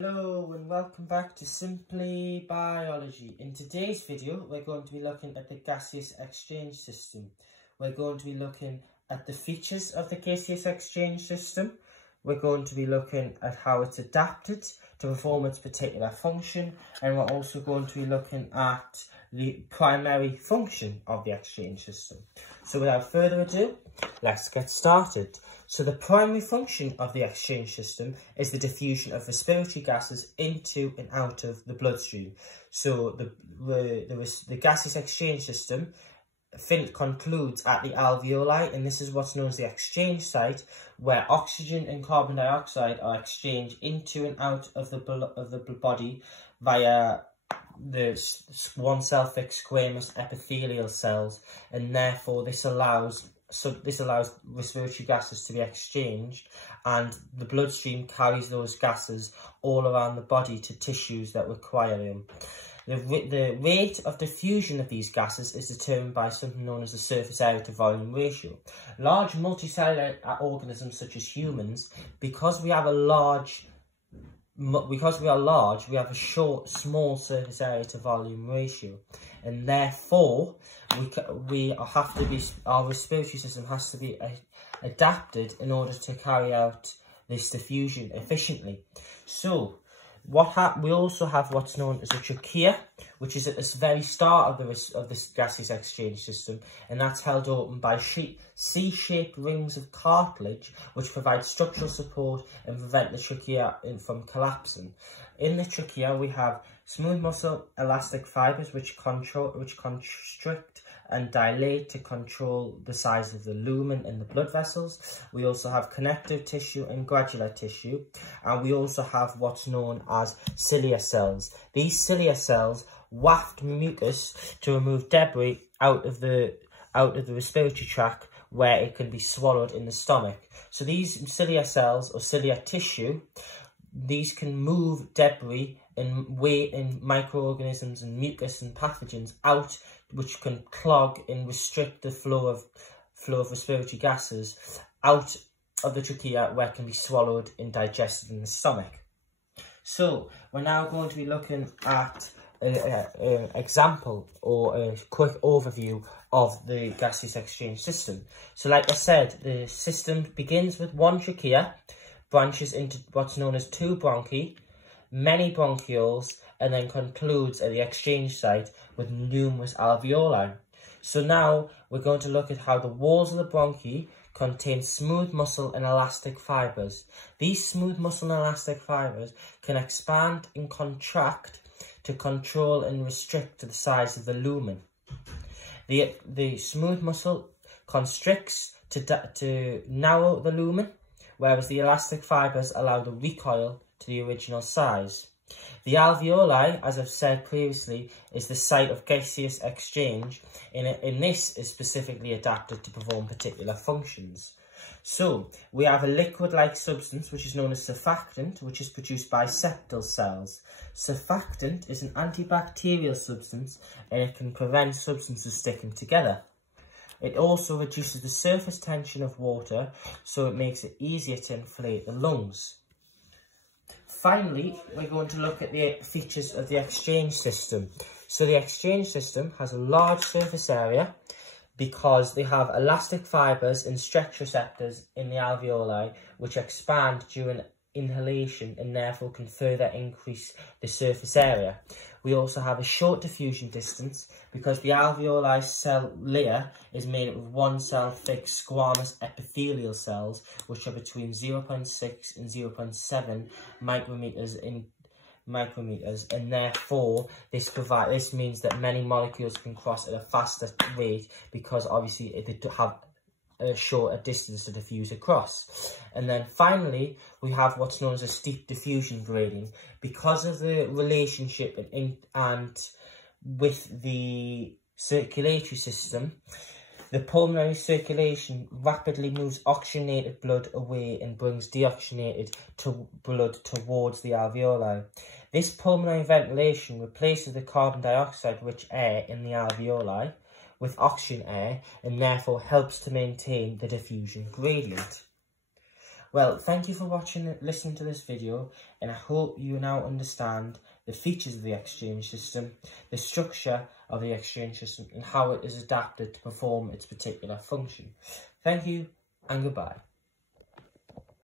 Hello and welcome back to Simply Biology. In today's video we're going to be looking at the gaseous exchange system. We're going to be looking at the features of the gaseous exchange system. We're going to be looking at how it's adapted to perform its particular function, and we're also going to be looking at the primary function of the exchange system. So without further ado, let's get started. So the primary function of the exchange system is the diffusion of respiratory gases into and out of the bloodstream. So the gaseous exchange system concludes at the alveoli, and this is what's known as the exchange site, where oxygen and carbon dioxide are exchanged into and out of the body via the one-cell fixed squamous epithelial cells, and therefore this allows respiratory gases to be exchanged, and the bloodstream carries those gases all around the body to tissues that require them. The rate of diffusion of these gases is determined by something known as the surface area to volume ratio. Large multicellular organisms such as humans, because we are large, we have a small surface area to volume ratio, and therefore our respiratory system has to be adapted in order to carry out this diffusion efficiently. So we also have what's known as a trachea, which is at the very start of this gaseous exchange system, and that's held open by C-shaped rings of cartilage, which provide structural support and prevent the trachea from collapsing. In the trachea, we have smooth muscle elastic fibers which constrict and dilate to control the size of the lumen in the blood vessels. We also have connective tissue and granular tissue, and we also have what's known as cilia cells. These cilia cells waft mucus to remove debris out of the respiratory tract, where it can be swallowed in the stomach. So these cilia cells or cilia tissue, these can move debris in microorganisms and mucus and pathogens out, which can clog and restrict the flow of respiratory gases out of the trachea, where it can be swallowed and digested in the stomach. So we're now going to be looking at an example or a quick overview of the gaseous exchange system. So like I said, the system begins with one trachea, branches into what's known as two bronchi, many bronchioles, and then concludes at the exchange site with numerous alveoli. So now we're going to look at how the walls of the bronchi contain smooth muscle and elastic fibers. These smooth muscle and elastic fibers can expand and contract to control and restrict the size of the lumen. The smooth muscle constricts to narrow the lumen, whereas the elastic fibers allow the recoil to the original size. The alveoli, as I've said previously, is the site of gaseous exchange, and this is specifically adapted to perform particular functions. So we have a liquid-like substance which is known as surfactant, which is produced by septal cells. Surfactant is an antibacterial substance, and it can prevent substances sticking together. It also reduces the surface tension of water, so it makes it easier to inflate the lungs. Finally, we're going to look at the features of the exchange system. So the exchange system has a large surface area because they have elastic fibers and stretch receptors in the alveoli, which expand during inhalation and therefore can further increase the surface area. We also have a short diffusion distance because the alveoli cell layer is made up of one-cell thick squamous epithelial cells, which are between 0.6 and 0.7 micrometers, and therefore this means that many molecules can cross at a faster rate, because obviously they have a shorter distance to diffuse across. And then finally, we have what's known as a steep diffusion gradient. Because of the relationship and with the circulatory system, the pulmonary circulation rapidly moves oxygenated blood away and brings deoxygenated blood towards the alveoli. This pulmonary ventilation replaces the carbon dioxide-rich air in the alveoli with oxygen air, and therefore helps to maintain the diffusion gradient. Well, thank you for listening to this video, and I hope you now understand the features of the exchange system, the structure of the exchange system, and how it is adapted to perform its particular function. Thank you, and goodbye.